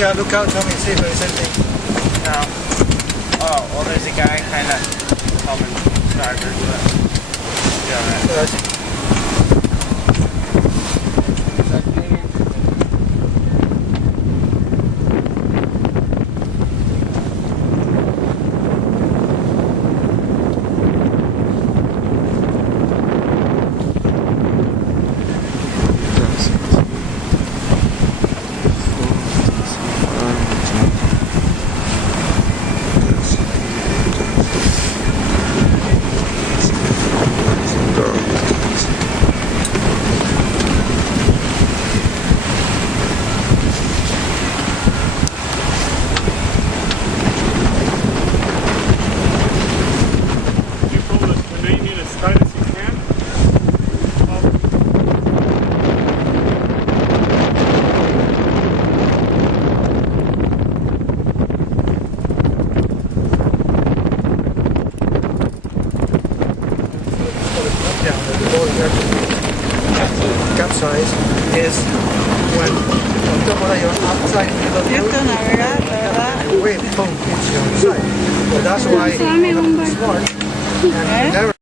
Yeah, look out, Tommy, see if there's anything. No. Oh, well, there's a guy kind of coming starboard, but yeah, right. Capsize is when you're outside the wave boom hits you on the side. So that's why you have to be smart and never